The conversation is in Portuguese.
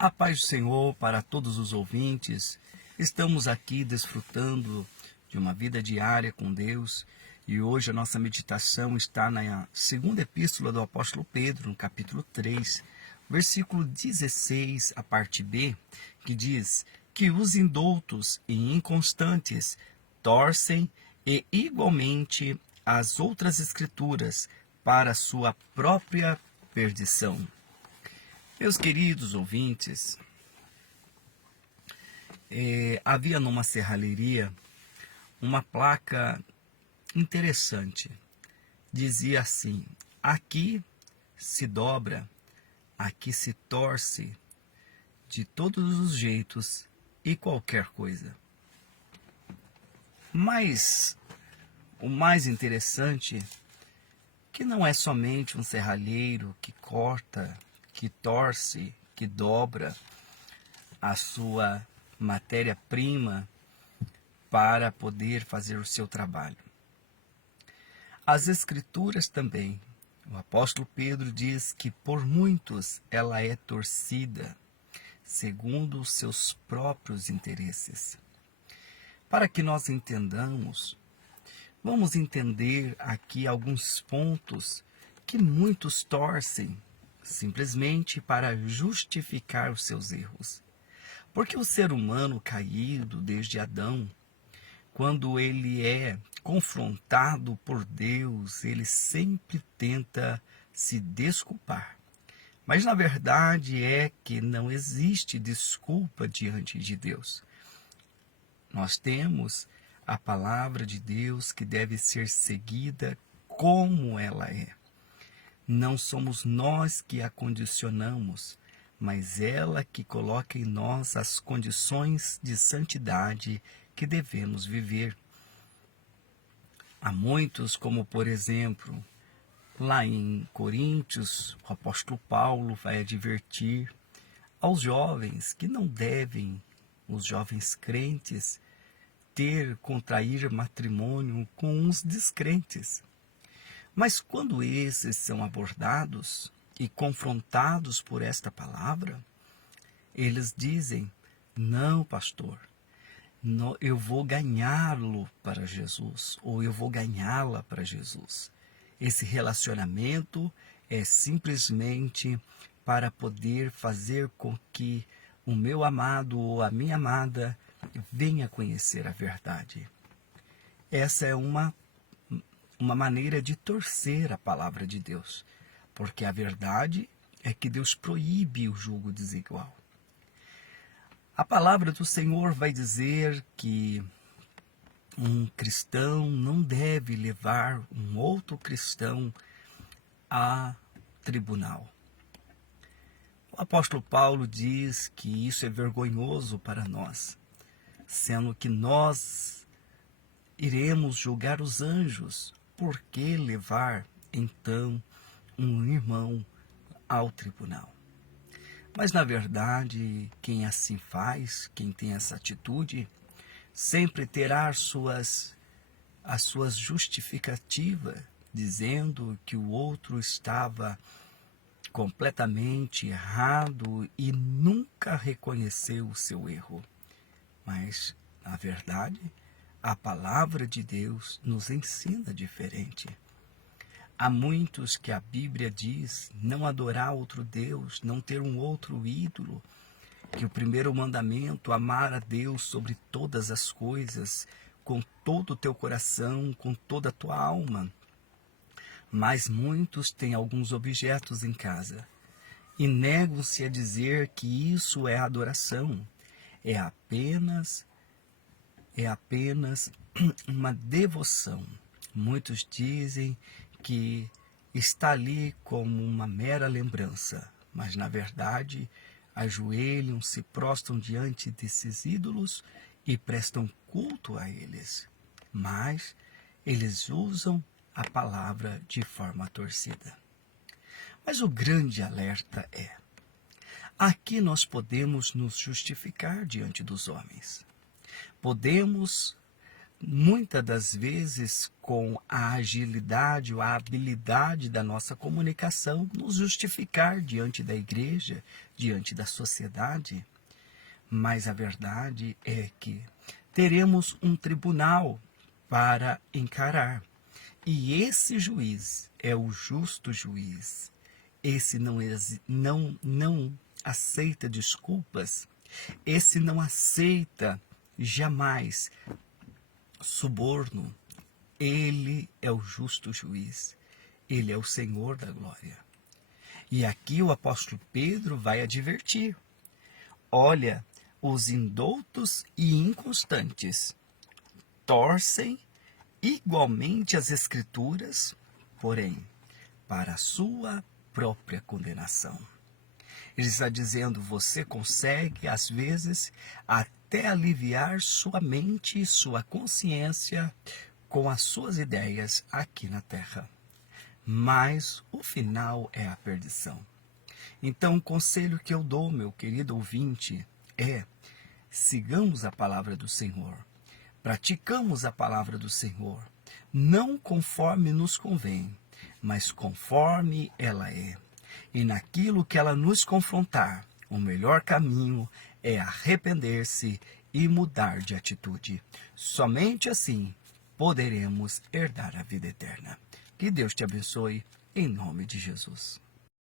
A paz do Senhor para todos os ouvintes. Estamos aqui desfrutando de uma vida diária com Deus e hoje a nossa meditação está na segunda epístola do apóstolo Pedro, no capítulo 3, versículo 16, a parte B, que diz que os indoutos e inconstantes torcem e igualmente as outras escrituras para sua própria perdição. Meus queridos ouvintes, havia numa serralheria uma placa interessante. Dizia assim: aqui se dobra, aqui se torce de todos os jeitos e qualquer coisa. Mas o mais interessante que não é somente um serralheiro que corta, que torce, que dobra a sua matéria-prima para poder fazer o seu trabalho. As Escrituras também. O apóstolo Pedro diz que por muitos ela é torcida, segundo os seus próprios interesses. Para que nós entendamos, vamos entender aqui alguns pontos que muitos torcem simplesmente para justificar os seus erros. Porque o ser humano caído desde Adão, quando ele é confrontado por Deus, ele sempre tenta se desculpar. Mas na verdade é que não existe desculpa diante de Deus. Nós temos a palavra de Deus que deve ser seguida como ela é. Não somos nós que a condicionamos, mas ela que coloca em nós as condições de santidade que devemos viver. Há muitos, como por exemplo, lá em Coríntios, o apóstolo Paulo vai advertir aos jovens que não devem, os jovens crentes, contrair matrimônio com uns descrentes. Mas quando esses são abordados e confrontados por esta palavra, eles dizem: não, pastor, eu vou ganhá-lo para Jesus, ou eu vou ganhá-la para Jesus. Esse relacionamento é simplesmente para poder fazer com que o meu amado ou a minha amada venha conhecer a verdade. Essa é uma maneira de torcer a palavra de Deus, porque a verdade é que Deus proíbe o julgo desigual. A palavra do Senhor vai dizer que um cristão não deve levar um outro cristão a tribunal. O apóstolo Paulo diz que isso é vergonhoso para nós, sendo que nós iremos julgar os anjos. Por que levar, então, um irmão ao tribunal? Mas, na verdade, quem assim faz, quem tem essa atitude, sempre terá as suas justificativas, dizendo que o outro estava completamente errado e nunca reconheceu o seu erro. Mas, na verdade, a palavra de Deus nos ensina diferente. Há muitos que a Bíblia diz não adorar outro Deus, não ter um outro ídolo, que o primeiro mandamento, amar a Deus sobre todas as coisas, com todo o teu coração, com toda a tua alma. Mas muitos têm alguns objetos em casa e negam-se a dizer que isso é adoração. É apenas uma devoção. Muitos dizem que está ali como uma mera lembrança, mas na verdade ajoelham, se prostram diante desses ídolos e prestam culto a eles. Mas eles usam a palavra de forma torcida. Mas o grande alerta é: aqui nós podemos nos justificar diante dos homens. Podemos muitas das vezes com a agilidade ou a habilidade da nossa comunicação, nos justificar diante da igreja, diante da sociedade. Mas a verdade é que teremos um tribunal para encarar. E esse juiz é o justo juiz. Esse não aceita desculpas. Esse não aceita jamais suborno. Ele é o justo juiz. Ele é o Senhor da glória. E aqui o apóstolo Pedro vai advertir. Olha, os indoutos e inconstantes torcem igualmente as Escrituras, porém, para a sua própria condenação. Ele está dizendo, você consegue, às vezes, até aliviar sua mente e sua consciência com as suas ideias aqui na terra. Mas o final é a perdição. Então, o conselho que eu dou, meu querido ouvinte, é: sigamos a palavra do Senhor, praticamos a palavra do Senhor, não conforme nos convém, mas conforme ela é. E naquilo que ela nos confrontar, o melhor caminho é arrepender-se e mudar de atitude. Somente assim poderemos herdar a vida eterna. Que Deus te abençoe, em nome de Jesus.